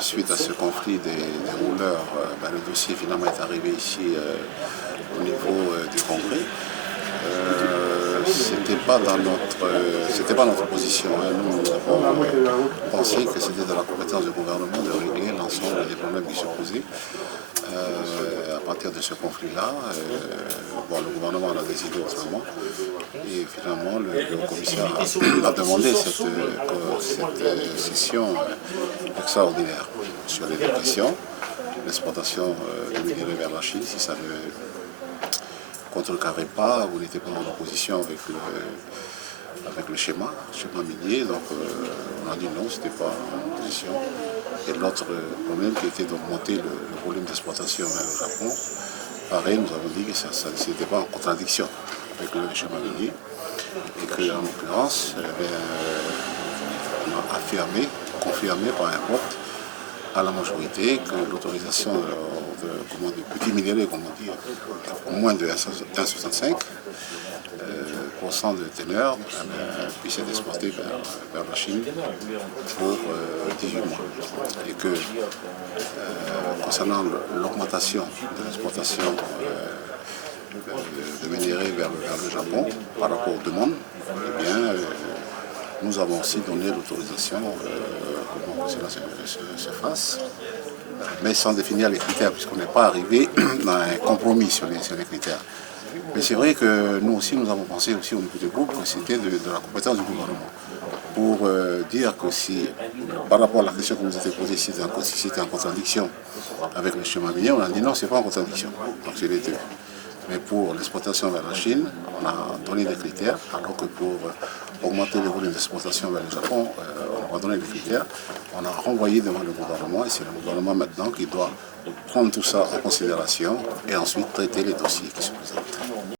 suite à ce conflit des rouleurs, le dossier finalement est arrivé ici au niveau du Congrès. C'était pas notre position. Hein. Nous avons pensé que c'était de la compétence du gouvernement de régler l'ensemble des problèmes qui se posaient. À partir de ce conflit-là, le gouvernement en a décidé autrement et finalement le commissaire a demandé cette session extraordinaire sur les questions, l'exportation de minerais vers la Chine, si ça ne contrecarrait pas, vous n'étiez pas en opposition avec le schéma minier, donc on a dit non, ce n'était pas en opposition. Et l'autre problème qui était d'augmenter le volume d'exploitation vers le Japon, pareil, nous avons dit que ça n'était pas en contradiction avec le schéma minier, et qu'en l'occurrence, on a confirmé par un vote à la majorité que l'autorisation de petits minéraux, comme on dit, moins de 1,65% de teneur, puisse être exporté vers la Chine pour 18 mois. Et que concernant l'augmentation de l'exportation de minerais vers le Japon par rapport aux demandes, eh bien, nous avons aussi donné l'autorisation pour que cela se fasse, mais sans définir les critères, puisqu'on n'est pas arrivé dans un compromis sur les critères. Mais c'est vrai que nous aussi, nous avons pensé aussi au niveau du groupe que c'était de la compétence du gouvernement. Pour dire que si, par rapport à la question que vous avez posée, si c'était en contradiction avec le schéma minier, on a dit non, c'est pas en contradiction. Donc c'est les deux. Mais pour l'exportation vers la Chine, on a donné des critères, alors que pour augmenter le volume d'exportation vers le Japon, on a donné des critères. On a renvoyé devant le gouvernement, et c'est le gouvernement maintenant qui doit prendre tout ça en considération et ensuite traiter les dossiers qui se présentent.